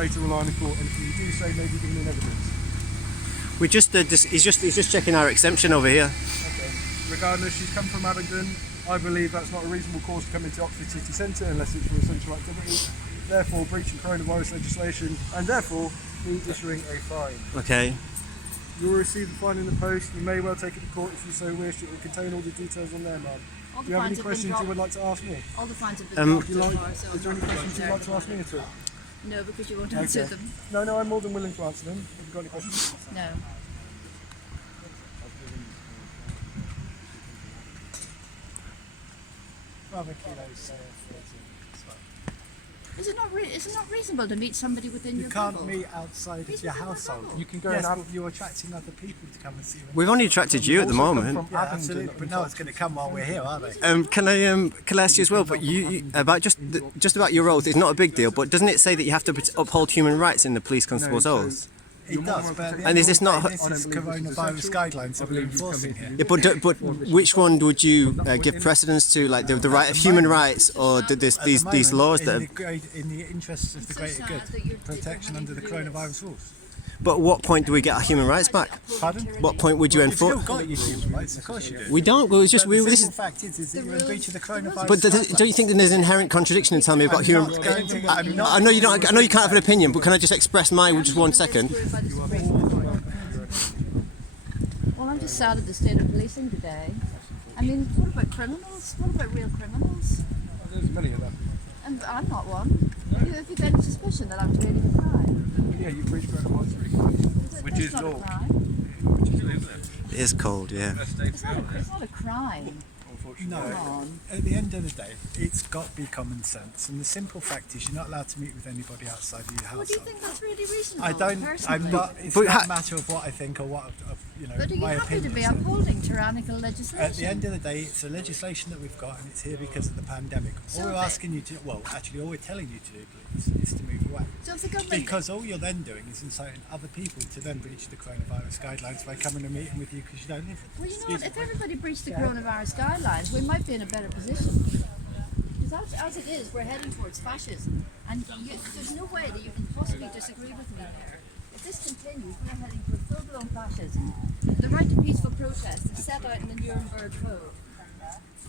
later rely on the court. Anything you do say may be given in evidence. We just he's just checking our exemption over here. Okay. Regardless, she's come from Abingdon. I believe that's not a reasonable cause to come into Oxford City Centre unless it's for essential activity. Therefore, breaching coronavirus legislation, and therefore, me issuing a fine. Okay. You will receive the fine in the post. You may well take it to court if you so wish. It will contain all the details on there, ma'am. Do you have any questions you would like to ask me? All the fines have been dropped so is there any questions you'd like to ask me at all? No, because you won't answer them. No, I'm more than willing to answer them. Have you got any questions? No. Is it not reasonable to meet somebody within your bubble? You can't meet outside of your household. You can go you're attracting other people to come and see you. We've only attracted you at the moment. Yeah, absolutely. But no one's going to come while we're here, are they? Can I ask you as well? But you about just about your oath is not a big deal. But doesn't it say that you have to uphold human rights in the police constable's oaths? It does, but and is this not? This is coronavirus guidelines that we're enforcing here. Yeah, but which one would you give precedence to, like the right of human rights, or these laws that? In the interests of the greater good, protection under the coronavirus rules. But at what point do we get our human rights back? Pardon? What point would you enforce? You've still got your human rights, of course you do. We don't. Well, it's just the simple fact is that you're in breach of the coronavirus. But don't you think that there's an inherent contradiction in telling me about human? I know you don't. I know you can't have an opinion, but can I just express mine just 1 second? Well, I'm just sad at the state of policing today. I mean, what about criminals? What about real criminals? There's many of them. And I'm not one. Have you got any suspicion that I'm committing a crime? Yeah, you breach coronavirus regulation, which is not a law. crime. Which is legal. It is cold, yeah. It's not a crime. No, at the end of the day, it's got to be common sense. And the simple fact is, you're not allowed to meet with anybody outside of your household. Well, do you think that's really reasonable? I don't. Personally? I'm not. It's not a matter of what I think or what But are you my happy opinion. to be upholding tyrannical legislation? At the end of the day, it's a legislation that we've got, and it's here because of the pandemic. All we're asking you to, all we're telling you to do, please, is to move away. So if the government, because all you're then doing is inciting other people to then breach the coronavirus guidelines by coming and meeting with you because you don't live with them. well, you know what? If everybody breached the coronavirus guidelines, we might be in a better position. Because as it is, we're heading towards fascism, and there's no way that you can possibly disagree with me there. If this continues, we're heading for full-blown fascism. The right to peaceful protest is set out in the Nuremberg Code.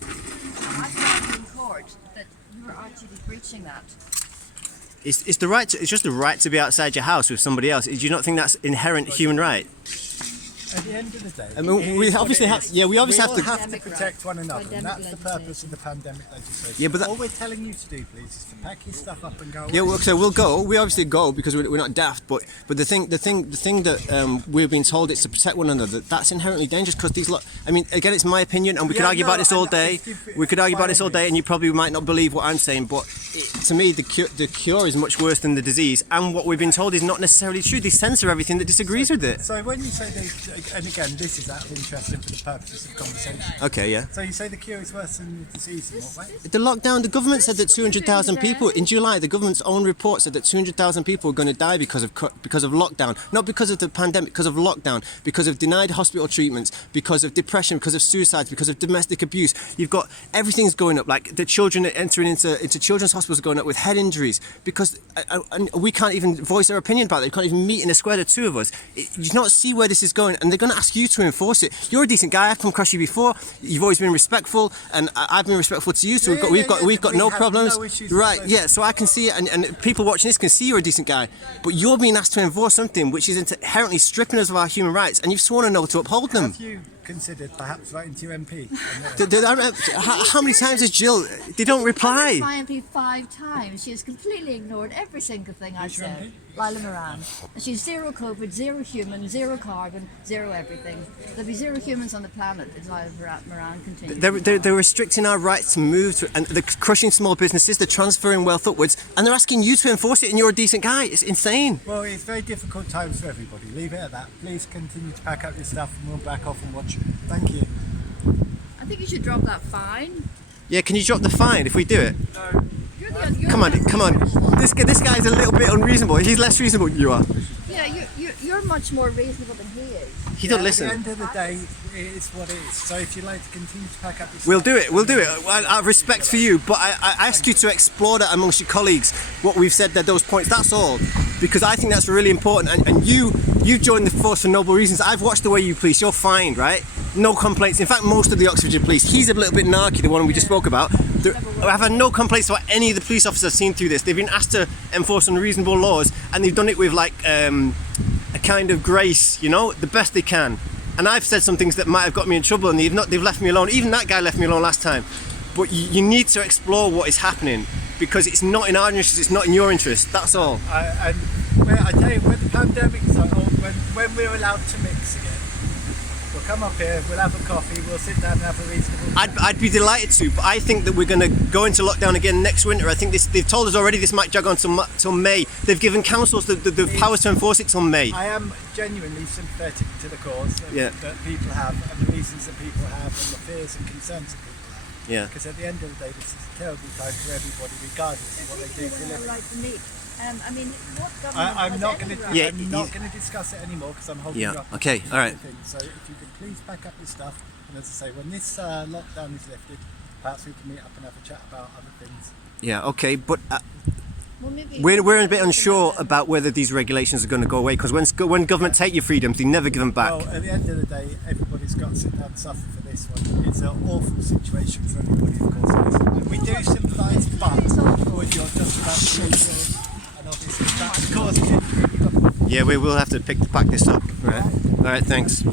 I found in court that you are actually breaching that. It's the right. It's just the right to be outside your house with somebody else. Do you not think that's inherent human right? At the end of the day, I mean, we obviously have. Yeah, we obviously all have have to protect one another, and that's the purpose of the pandemic legislation. Yeah, but all we're telling you to do, please, is to pack your stuff up and go. Yeah, well, so we'll go. We obviously go because we're not daft. But the thing that we're being told is to protect one another. That's inherently dangerous because these lot. I mean, again, it's my opinion, and we could argue about this all day. We could argue about this all day, and you probably might not believe what I'm saying. But to me, the cure is much worse than the disease, and what we've been told is not necessarily true. They censor everything that disagrees with it. So when you say and again, this is out of interest and for the purposes of conversation. Okay, yeah. So you say the cure is worse than the disease in what way? The lockdown, the government said that 200,000 people, in July, the government's own report said that 200,000 people are going to die because of lockdown. Not because of the pandemic, because of lockdown, because of denied hospital treatments, because of depression, because of suicides, because of domestic abuse. You've got, everything's going up, like the children entering into children's hospitals are going up with head injuries, because and we can't even voice our opinion about it. We can't even meet in a square, the two of us. You do not see where this is going, and they're going to ask you to enforce it. You're a decent guy. I've come across you before. You've always been respectful, and I've been respectful to you. So we've got no problems. Right? Yeah. So I can see it, and people watching this can see you're a decent guy. But you're being asked to enforce something which is inherently stripping us of our human rights, and you've sworn an oath to uphold them. Have you considered perhaps writing to your MP? How many times has Jill? They don't reply. My MP 5 times. She has completely ignored every single thing I said. Lila Moran. And she's zero COVID, zero human, zero carbon, zero everything. There'll be zero humans on the planet if Lila Moran continues. They're restricting our rights to move, and they're crushing small businesses, they're transferring wealth upwards, and they're asking you to enforce it, and you're a decent guy. It's insane. Well, it's very difficult times for everybody. Leave it at that. Please continue to pack up your stuff, and we'll back off and watch it. Thank you. I think you should drop that fine. Yeah, can you drop the fine if we do it? No. Come on. This guy's a little bit unreasonable. He's less reasonable than you are. Yeah, you're much more reasonable than he is. He don't listen. At the end of the day, it is what it is. So if you'd like to continue to pack up your stuff... We'll do it. I have respect for you, but I ask you to explore that amongst your colleagues, what we've said, that those points, that's all. because I think that's really important. And you've joined the force for noble reasons. I've watched the way you police. You're fine, right? No complaints. In fact, most of the Oxfordshire police, he's a little bit narky, the one we just spoke about. I've had no complaints about any of the police officers I've seen through this. They've been asked to enforce unreasonable laws, and they've done it with like a kind of grace, you know, the best they can. And I've said some things that might have got me in trouble, and they've left me alone. Even that guy left me alone last time. But you need to explore what is happening, because it's not in our interest, it's not in your interest. That's all. I tell you, when the pandemic's on, when we're allowed to mix again, we'll come up here, we'll have a coffee, we'll sit down and have a reasonable chat. I'd be delighted to, but I think that we're going to go into lockdown again next winter. I think they've told us already this might jog on till May. They've given councils the power to enforce it till May. I am genuinely sympathetic to the cause that people have, and the reasons that people have, and the fears and concerns that people have. Yeah. Because at the end of the day, this is a terrible time for everybody, regardless of what they do for a living. Right for me. I mean, what government I'm has not any going to. right? I'm not going to discuss it anymore because I'm holding Yeah. you up. Okay. All right. So if you could please pack up your stuff, and as I say, when this lockdown is lifted, perhaps we can meet up and have a chat about other things. Yeah. Okay. But Well, maybe we're a bit unsure about whether these regulations are going to go away, because when government take your freedoms, they never give them back. Well, at the end of the day, everybody's got to sit down and suffer for this one. It's an awful situation for everybody, of course. It is. And we do sympathise, but when you're just about to lose, and obviously that's causing it. Yeah, we will have to pack this up. Right. All right. Thanks.